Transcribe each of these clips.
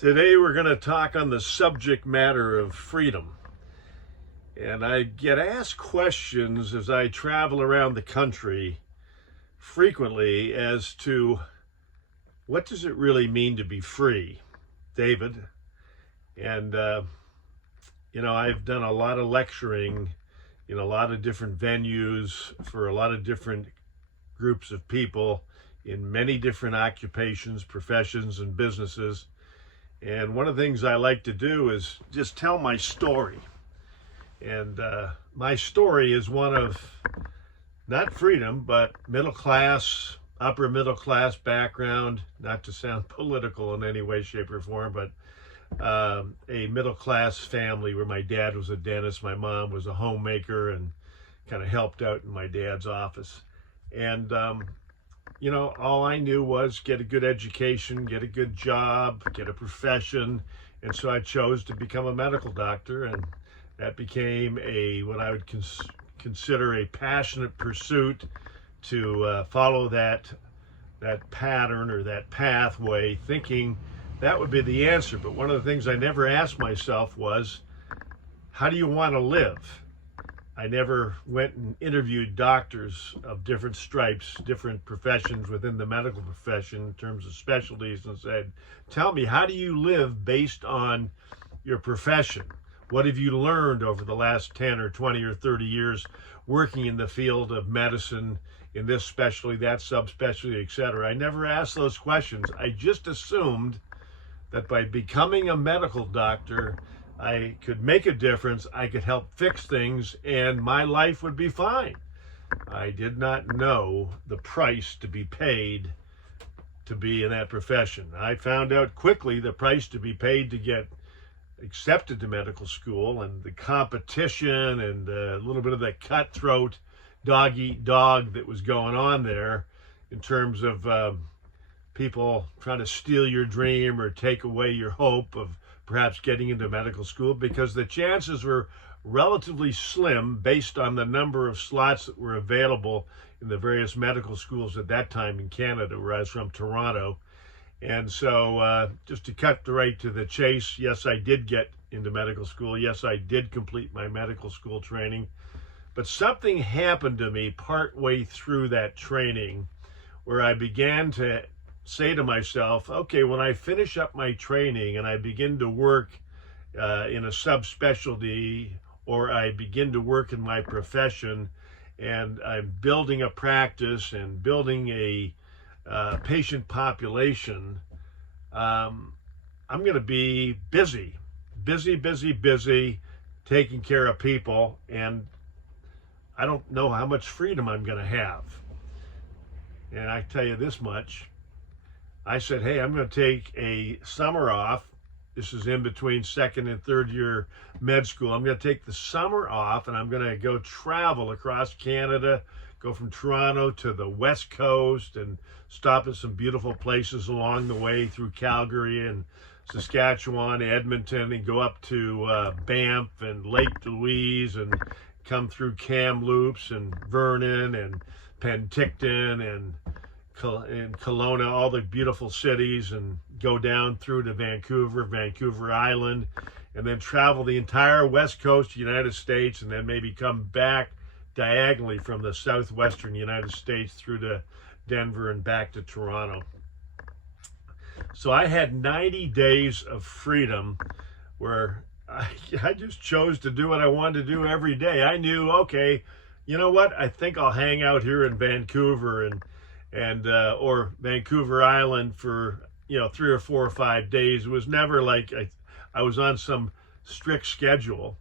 Today we're going to talk on the subject matter of freedom. And I get asked questions as I travel around the country frequently as to what does it really mean to be free, David? And, I've done a lot of lecturing in a lot of different venues for a lot of different groups of people in many different occupations, professions, and businesses. And one of the things I like to do is just tell my story. And my story is one of not freedom, but middle class, upper middle class background, not to sound political in any way, shape, or form, but a middle class family where my dad was a dentist, my mom was a homemaker and kind of helped out in my dad's office. And all I knew was get a good education, get a good job, get a profession. And so I chose to become a medical doctor, and that became what I would consider a passionate pursuit to follow that pattern or that pathway, thinking that would be the answer. But one of the things I never asked myself was, how do you want to live? I never went and interviewed doctors of different stripes, different professions within the medical profession in terms of specialties, and said, tell me, how do you live based on your profession? What have you learned over the last 10 or 20 or 30 years working in the field of medicine, in this specialty, that subspecialty, etc.? I never asked those questions. I just assumed that by becoming a medical doctor, I could make a difference, I could help fix things, and my life would be fine. I did not know the price to be paid to be in that profession. I found out quickly the price to be paid to get accepted to medical school, and the competition and a little bit of the cutthroat dog eat dog that was going on there in terms of people trying to steal your dream or take away your hope of perhaps getting into medical school, because the chances were relatively slim based on the number of slots that were available in the various medical schools at that time in Canada, where I was from, Toronto. And so just to cut right to the chase, yes, I did get into medical school. Yes, I did complete my medical school training. But something happened to me partway through that training where I began to say to myself, okay, when I finish up my training and I begin to work in a subspecialty, or I begin to work in my profession and I'm building a practice and building a patient population, I'm going to be busy, taking care of people, and I don't know how much freedom I'm going to have. And I tell you this much, I said, hey, I'm going to take a summer off. This is in between second and third year med school. I'm going to take the summer off, and I'm going to go travel across Canada, go from Toronto to the West Coast and stop at some beautiful places along the way through Calgary and Saskatchewan, Edmonton, and go up to Banff and Lake Louise and come through Kamloops and Vernon and Penticton and Kelowna, all the beautiful cities, and go down through to Vancouver Island, and then travel the entire west coast of the United States, and then maybe come back diagonally from the southwestern United States through to Denver and back to Toronto. So I had 90 days of freedom where I just chose to do what I wanted to do every day. I knew, okay, you know what? I think I'll hang out here in Vancouver and or Vancouver Island for 3 or 4 or 5 days. It was never like I was on some strict schedule,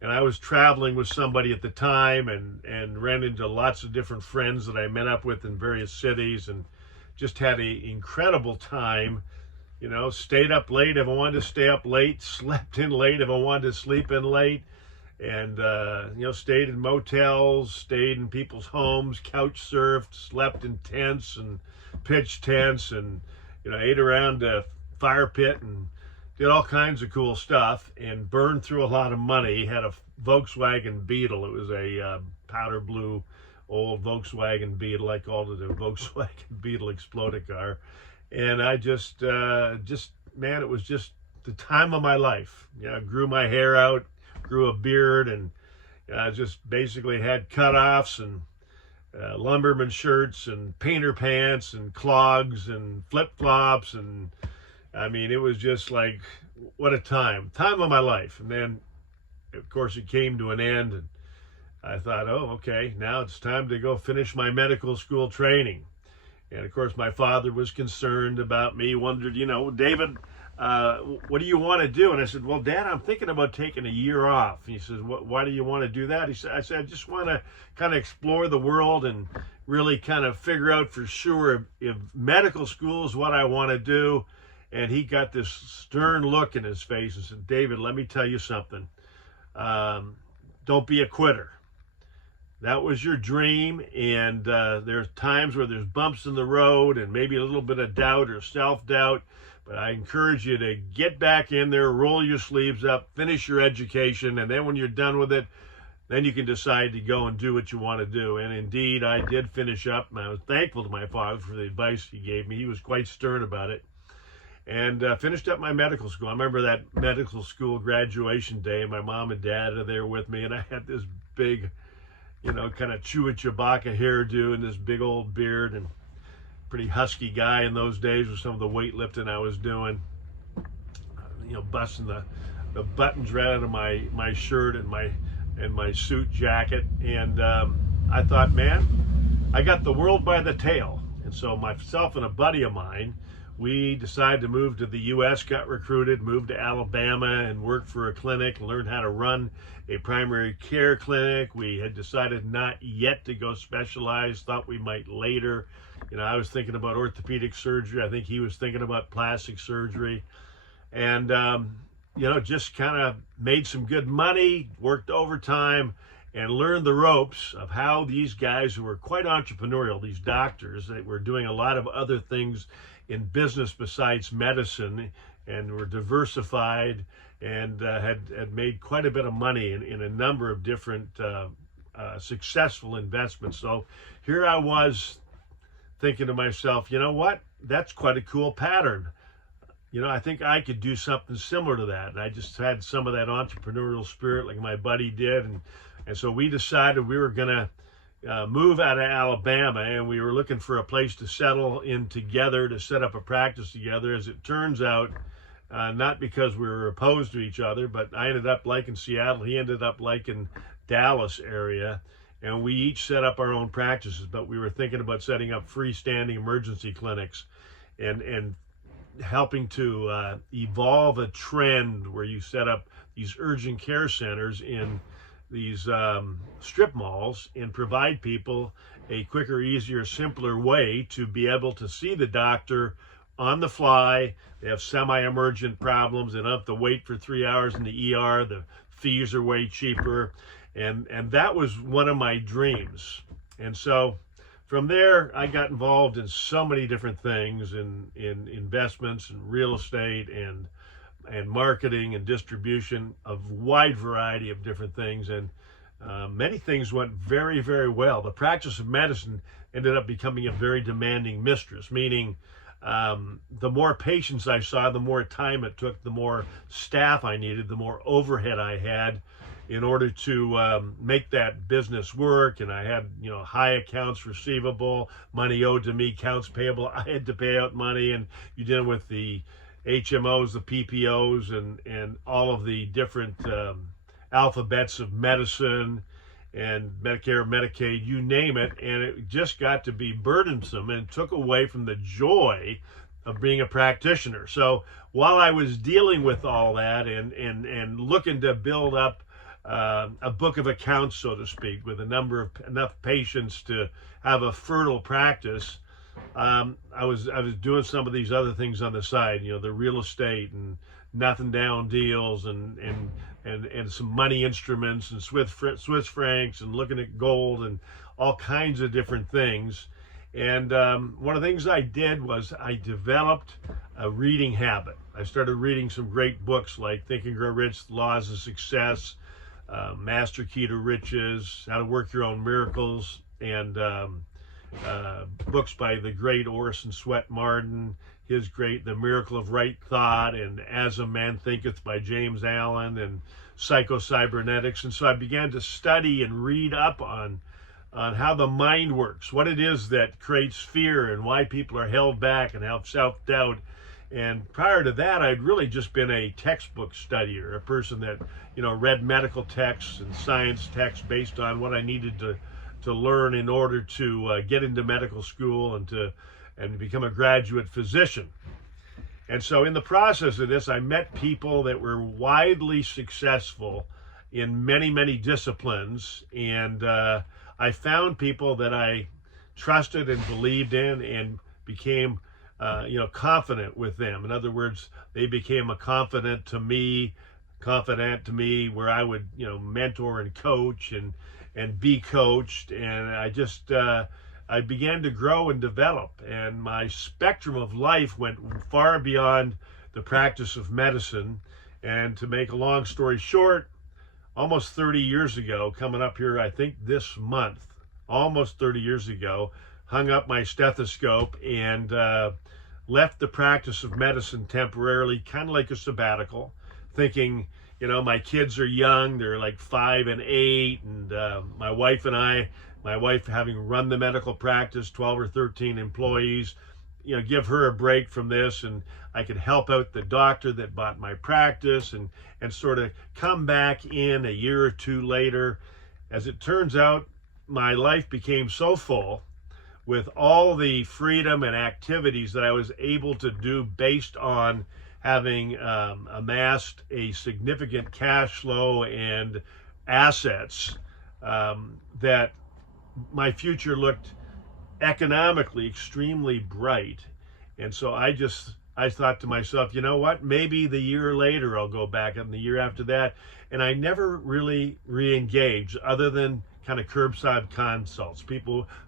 and I was traveling with somebody at the time and ran into lots of different friends that I met up with in various cities, and just had an incredible time. Stayed up late if I wanted to stay up late, slept in late if I wanted to sleep in late, and stayed in motels, stayed in people's homes, couch surfed, slept in tents and pitch tents, and ate around a fire pit and did all kinds of cool stuff, and burned through a lot of money. Had a Volkswagen Beetle. It was a powder blue old Volkswagen Beetle. I called it a Volkswagen Beetle Exploder car, and I just man, it was just the time of my life. You know, I grew my hair out, grew a beard, and I just basically had cutoffs and lumberman shirts and painter pants and clogs and flip-flops. And I mean, it was just like, what a time of my life. And then, of course, it came to an end, and I thought, oh, okay, now it's time to go finish my medical school training. And of course, my father was concerned about me, wondered, you know, David, what do you want to do? And I said, well, Dad, I'm thinking about taking a year off. And he says, why do you want to do that? I said, I just want to kind of explore the world and really kind of figure out for sure if medical school is what I want to do. And he got this stern look in his face and said, David, let me tell you something. Don't be a quitter. That was your dream, and there's times where there's bumps in the road and maybe a little bit of doubt or self-doubt, but I encourage you to get back in there, roll your sleeves up, finish your education, and then when you're done with it, then you can decide to go and do what you want to do. And indeed, I did finish up, and I was thankful to my father for the advice he gave me. He was quite stern about it. And finished up my medical school. I remember that medical school graduation day, and my mom and dad are there with me, and I had this big, you know, kind of Chewbacca hairdo and this big old beard, and pretty husky guy in those days with some of the weightlifting I was doing. You know, busting the buttons right out of my shirt and my suit jacket. And I thought, man, I got the world by the tail. And so myself and a buddy of mine, we decided to move to the U.S., got recruited, moved to Alabama, and worked for a clinic, learned how to run a primary care clinic. We had decided not yet to go specialize, thought we might later. You know, I was thinking about orthopedic surgery. I think he was thinking about plastic surgery. And, you know, just kind of made some good money, worked overtime, and learned the ropes of how these guys who were quite entrepreneurial, these doctors, that were doing a lot of other things in business besides medicine, and were diversified and had made quite a bit of money in a number of different successful investments. So here I was thinking to myself, you know what, that's quite a cool pattern. You know, I think I could do something similar to that. And I just had some of that entrepreneurial spirit like my buddy did. And so we decided we were going to move out of Alabama, and we were looking for a place to settle in together, to set up a practice together. As it turns out, not because we were opposed to each other, but I ended up liking Seattle. He ended up liking Dallas area, and we each set up our own practices, but we were thinking about setting up freestanding emergency clinics and helping to evolve a trend where you set up these urgent care centers in these strip malls and provide people a quicker, easier, simpler way to be able to see the doctor on the fly. They have semi-emergent problems. They don't have to wait for 3 hours in the ER. The fees are way cheaper. And that was one of my dreams. And so from there, I got involved in so many different things, in investments and real estate and marketing and distribution of wide variety of different things. And many things went very, very well. The practice of medicine ended up becoming a very demanding mistress, meaning the more patients I saw, the more time it took, the more staff I needed, the more overhead I had in order to make that business work. And I had, you know, high accounts receivable, money owed to me, accounts payable. I had to pay out money, and you deal with the HMOs, the PPOs, and all of the different alphabets of medicine and Medicare, Medicaid, you name it. And it just got to be burdensome and took away from the joy of being a practitioner. So while I was dealing with all that and looking to build up a book of accounts, so to speak, with enough patients to have a fertile practice, I was doing some of these other things on the side, you know, the real estate and nothing down deals and some money instruments and Swiss francs, and looking at gold and all kinds of different things. And one of the things I did was I developed a reading habit. I started reading some great books like Think and Grow Rich, Laws of Success, Master Key to Riches, How to Work Your Own Miracles, and books by the great Orison Swett Marden. his great The Miracle of Right Thought and As a Man Thinketh by James Allen and Psycho-Cybernetics. And so I began to study and read up on how the mind works, what it is that creates fear and why people are held back and have self-doubt. And prior to that, I'd really just been a textbook studier, a person that, read medical texts and science texts based on what I needed to learn in order to get into medical school and become a graduate physician. And so in the process of this, I met people that were widely successful in many, many disciplines. And I found people that I trusted and believed in and became, confident with them. In other words, they became a confidant to me where I would, mentor and coach and be coached. And I began to grow and develop. And my spectrum of life went far beyond the practice of medicine. And to make a long story short, almost 30 years ago, coming up here, I think this month, almost 30 years ago, hung up my stethoscope and left the practice of medicine temporarily, kind of like a sabbatical, thinking, my kids are young, they're like 5 and 8, and my wife having run the medical practice, 12 or 13 employees, give her a break from this, and I could help out the doctor that bought my practice and sort of come back in a year or two later. As it turns out, my life became so full with all the freedom and activities that I was able to do based on having amassed a significant cash flow and assets, that my future looked economically extremely bright. And so I thought to myself, you know what, maybe the year later I'll go back, and the year after that. And I never really re-engaged, other than kind of curbside consults.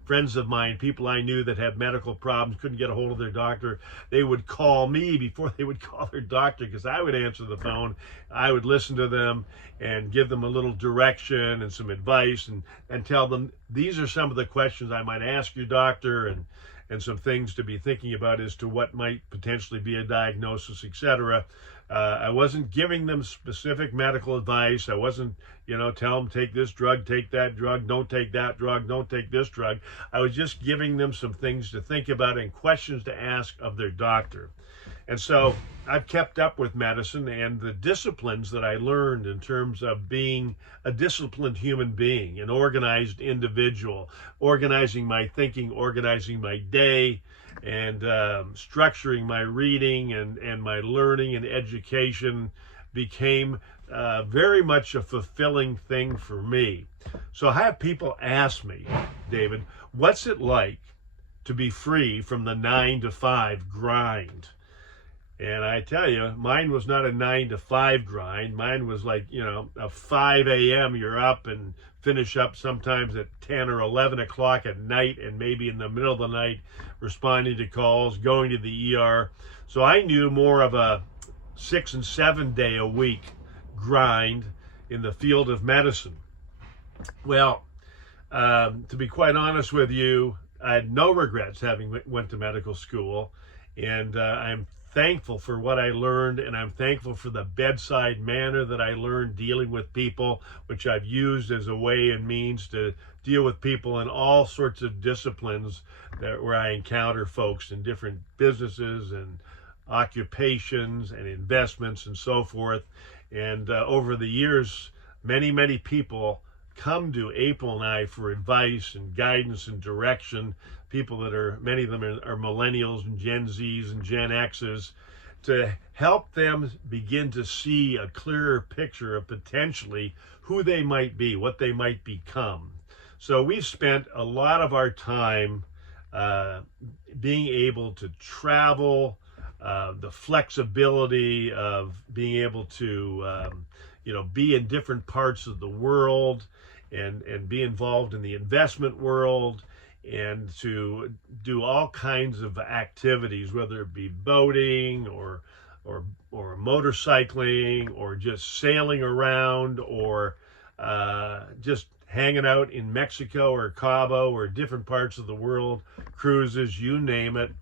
Friends of mine, people I knew that had medical problems, couldn't get a hold of their doctor. They would call me before they would call their doctor, because I would answer the phone. I would listen to them and give them a little direction and some advice and tell them, these are some of the questions I might ask your doctor, and some things to be thinking about as to what might potentially be a diagnosis, etc. I wasn't giving them specific medical advice. I wasn't, tell them take this drug, take that drug, don't take that drug, don't take this drug. I was just giving them some things to think about and questions to ask of their doctor. And so I've kept up with medicine and the disciplines that I learned in terms of being a disciplined human being, an organized individual, organizing my thinking, organizing my day, and structuring my reading and my learning and education became very much a fulfilling thing for me. So I have people ask me, David, what's it like to be free from the 9-to-5 grind? And I tell you, mine was not a 9-to-5 grind. Mine was like, a 5 a.m. you're up and finish up sometimes at 10 or 11 o'clock at night, and maybe in the middle of the night responding to calls, going to the ER. So I knew more of a 6 and 7 day a week grind in the field of medicine. Well, to be quite honest with you, I had no regrets having went to medical school, and I'm thankful for what I learned, and I'm thankful for the bedside manner that I learned dealing with people, which I've used as a way and means to deal with people in all sorts of disciplines where I encounter folks in different businesses and occupations and investments and so forth. And over the years, many people come to April and I for advice and guidance and direction. People that many of them are millennials and Gen Zs and Gen Xs, to help them begin to see a clearer picture of potentially who they might be, what they might become. So we've spent a lot of our time being able to travel, the flexibility of being able to be in different parts of the world and be involved in the investment world, and to do all kinds of activities, whether it be boating or motorcycling or just sailing around or just hanging out in Mexico or Cabo or different parts of the world, cruises, you name it.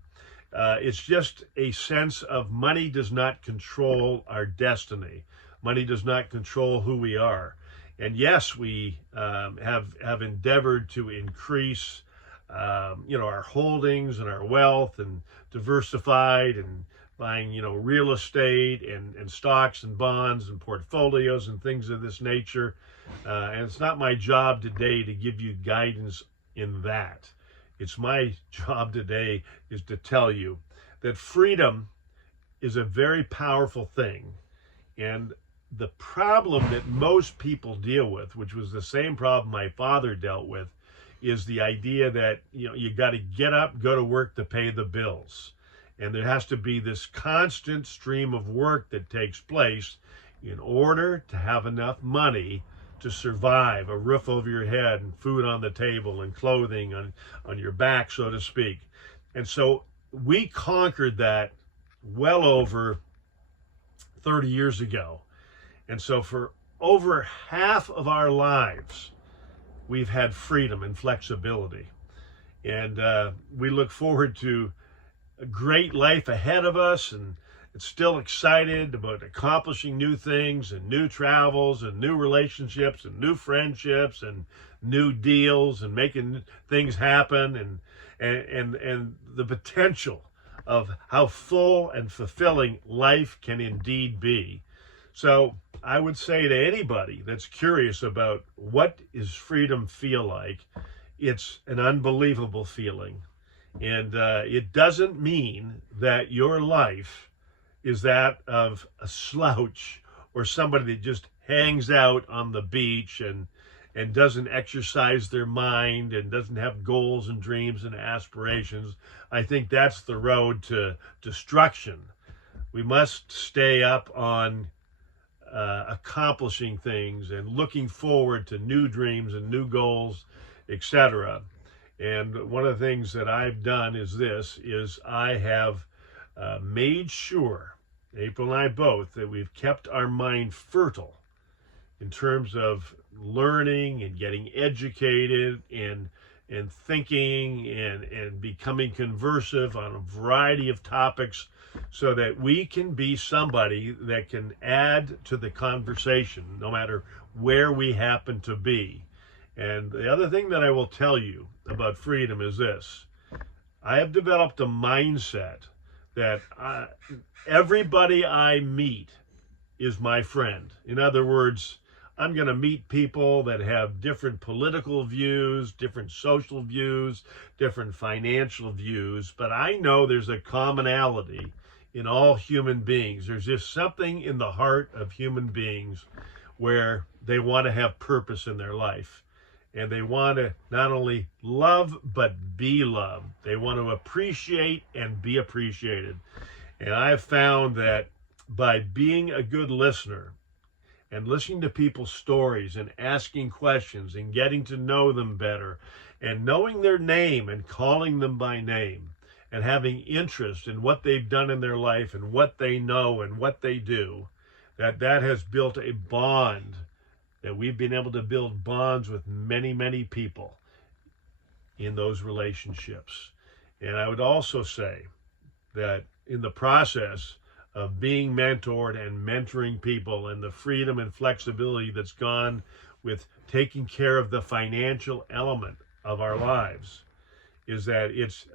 It's just a sense of money does not control our destiny. Money does not control who we are. And yes, we have endeavored to increase, our holdings and our wealth, and diversified, and buying, real estate, and stocks and bonds and portfolios and things of this nature. And it's not my job today to give you guidance in that. It's my job today is to tell you that freedom is a very powerful thing. And the problem that most people deal with, which was the same problem my father dealt with, is the idea that, you got to get up, go to work to pay the bills. And there has to be this constant stream of work that takes place in order to have enough money to survive, a roof over your head and food on the table and clothing on your back, so to speak. And so we conquered that well over 30 years ago. And so for over half of our lives, we've had freedom and flexibility. And we look forward to a great life ahead of us, and it's still excited about accomplishing new things and new travels and new relationships and new friendships and new deals and making things happen, and the potential of how full and fulfilling life can indeed be. So I would say to anybody that's curious about what does freedom feel like, it's an unbelievable feeling. And it doesn't mean that your life is that of a slouch or somebody that just hangs out on the beach and doesn't exercise their mind and doesn't have goals and dreams and aspirations. I think that's the road to destruction. We must stay up on accomplishing things and looking forward to new dreams and new goals, etc. And one of the things that I've done is I have made sure, April and I both, that we've kept our mind fertile in terms of learning and getting educated and thinking and becoming conversive on a variety of topics, so that we can be somebody that can add to the conversation no matter where we happen to be. And the other thing that I will tell you about freedom is this: I have developed a mindset that everybody I meet is my friend. In other words, I'm going to meet people that have different political views, different social views, different financial views, but I know there's a commonality in all human beings. There's just something in the heart of human beings where they want to have purpose in their life. And they want to not only love, but be loved. They want to appreciate and be appreciated. And I have found that by being a good listener and listening to people's stories and asking questions and getting to know them better and knowing their name and calling them by name and having interest in what they've done in their life and what they know and what they do, that has built a bond, that we've been able to build bonds with many, many people in those relationships. And I would also say that in the process of being mentored and mentoring people, and the freedom and flexibility that's gone with taking care of the financial element of our lives, is that it's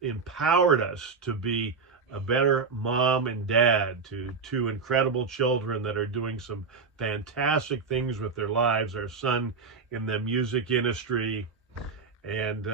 empowered us to be a better mom and dad to two incredible children that are doing some fantastic things with their lives. Our son in the music industry, and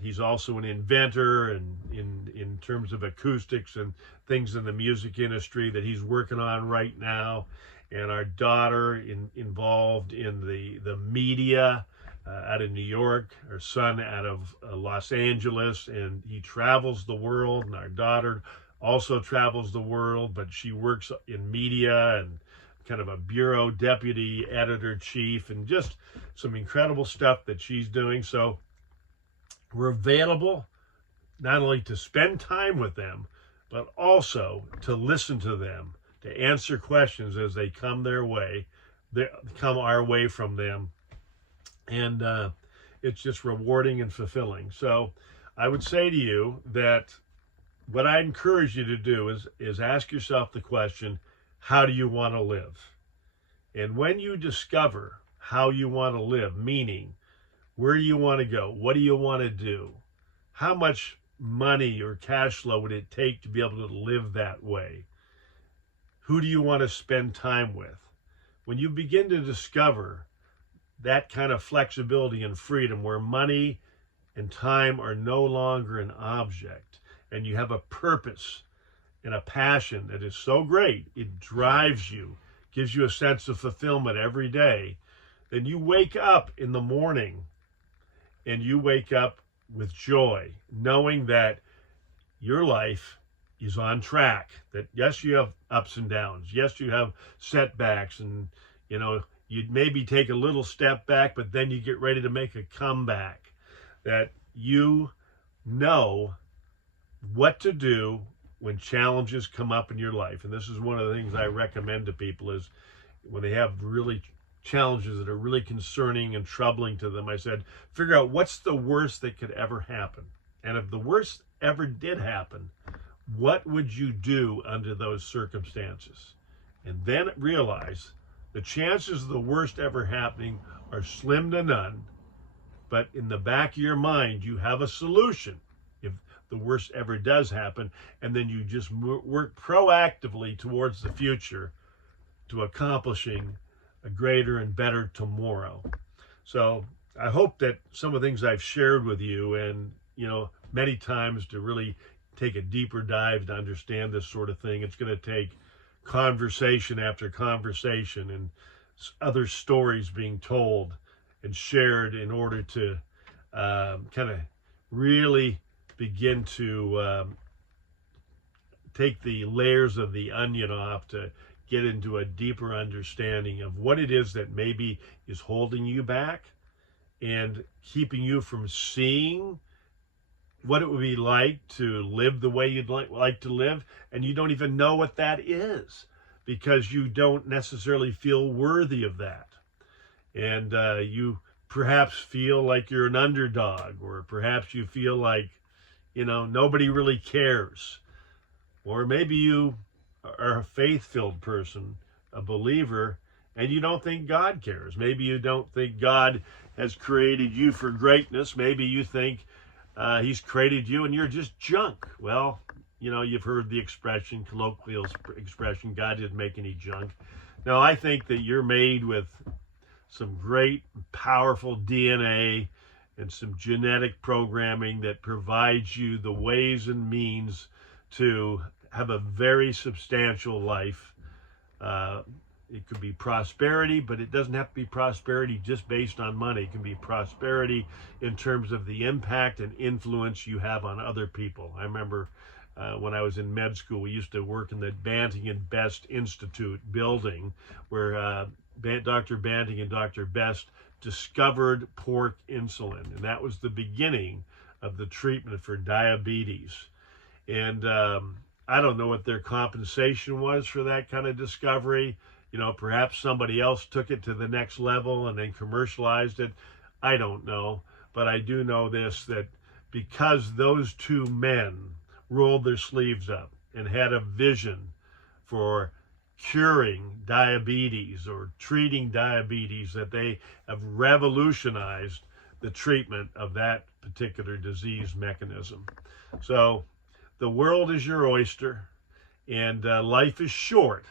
he's also an inventor and in terms of acoustics and things in the music industry that he's working on right now. And our daughter involved in the media out of New York, our son out of Los Angeles, and he travels the world. And our daughter also travels the world, but she works in media and kind of a bureau deputy editor chief, and just some incredible stuff that she's doing. So we're available not only to spend time with them, but also to listen to them, to answer questions as they come their way, they come our way from them. And it's just rewarding and fulfilling. So I would say to you that what I encourage you to do is ask yourself the question, how do you want to live? And when you discover how you want to live, meaning where do you want to go? What do you want to do? How much money or cash flow would it take to be able to live that way? Who do you want to spend time with? When you begin to discover that kind of flexibility and freedom where money and time are no longer an object, and you have a purpose and a passion that is so great, it drives you, gives you a sense of fulfillment every day, then you wake up in the morning and you wake up with joy, knowing that your life is on track, that yes, you have ups and downs. Yes, you have setbacks, and you'd maybe take a little step back, but then you get ready to make a comeback, that you know what to do when challenges come up in your life. And this is one of the things I recommend to people is when they have really challenges that are really concerning and troubling to them, I said, figure out what's the worst that could ever happen. And if the worst ever did happen, what would you do under those circumstances? And then realize the chances of the worst ever happening are slim to none, but in the back of your mind, you have a solution if the worst ever does happen, and then you just work proactively towards the future to accomplishing a greater and better tomorrow. So I hope that some of the things I've shared with you, and many times to really take a deeper dive to understand this sort of thing, it's going to take conversation after conversation and other stories being told and shared in order to kind of really begin to take the layers of the onion off to get into a deeper understanding of what it is that maybe is holding you back and keeping you from seeing what it would be like to live the way you'd like to live, and you don't even know what that is because you don't necessarily feel worthy of that. And you perhaps feel like you're an underdog, or perhaps you feel like, nobody really cares. Or maybe you are a faith-filled person, a believer, and you don't think God cares. Maybe you don't think God has created you for greatness. Maybe you think he's created you and you're just junk. Well, you've heard the expression, colloquial expression, God didn't make any junk. No, I think that you're made with some great, powerful DNA and some genetic programming that provides you the ways and means to have a very substantial life. It could be prosperity, but it doesn't have to be prosperity just based on money. It can be prosperity in terms of the impact and influence you have on other people. I remember when I was in med school, we used to work in the Banting and Best Institute building where Dr. Banting and Dr. Best discovered pork insulin. And that was the beginning of the treatment for diabetes. And I don't know what their compensation was for that kind of discovery. Perhaps somebody else took it to the next level and then commercialized it. I don't know. But I do know this, that because those two men rolled their sleeves up and had a vision for curing diabetes or treating diabetes, that they have revolutionized the treatment of that particular disease mechanism. So the world is your oyster, and life is short.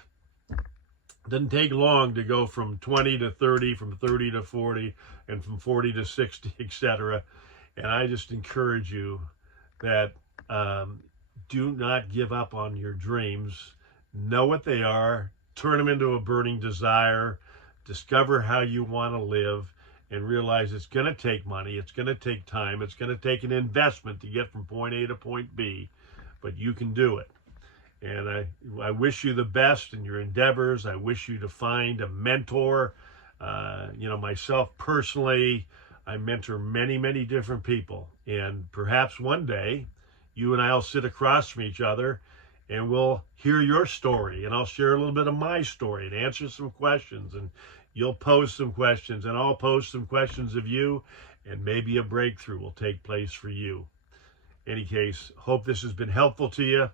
It doesn't take long to go from 20 to 30, from 30 to 40, and from 40 to 60, etc. And I just encourage you that do not give up on your dreams. Know what they are, turn them into a burning desire, discover how you want to live, and realize it's going to take money, it's going to take time, it's going to take an investment to get from point A to point B, but you can do it. And I wish you the best in your endeavors. I wish you to find a mentor. Myself personally, I mentor many, many different people. And perhaps one day, you and I will sit across from each other and we'll hear your story. And I'll share a little bit of my story and answer some questions. And you'll pose some questions and I'll pose some questions of you. And maybe a breakthrough will take place for you. any case, hope this has been helpful to you.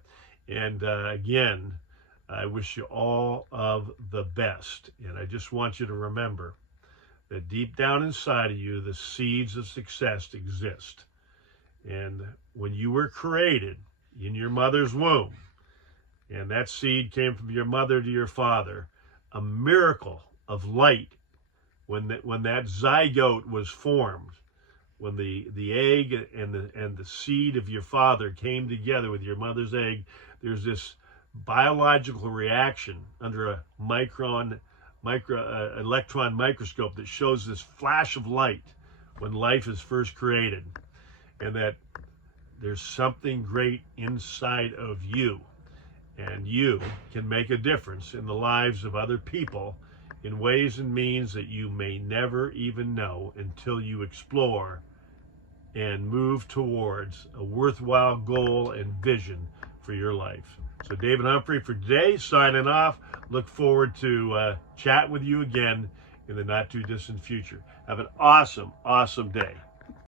And again, I wish you all of the best. And I just want you to remember that deep down inside of you, the seeds of success exist. And when you were created in your mother's womb, and that seed came from your mother to your father, a miracle of light, when that zygote was formed, when the egg and the seed of your father came together with your mother's egg, there's this biological reaction under a electron microscope that shows this flash of light when life is first created, and that there's something great inside of you, and you can make a difference in the lives of other people in ways and means that you may never even know until you explore and move towards a worthwhile goal and vision for your life. So David Humphrey for today, signing off. Look forward to chatting with you again in the not too distant future. Have an awesome, awesome day.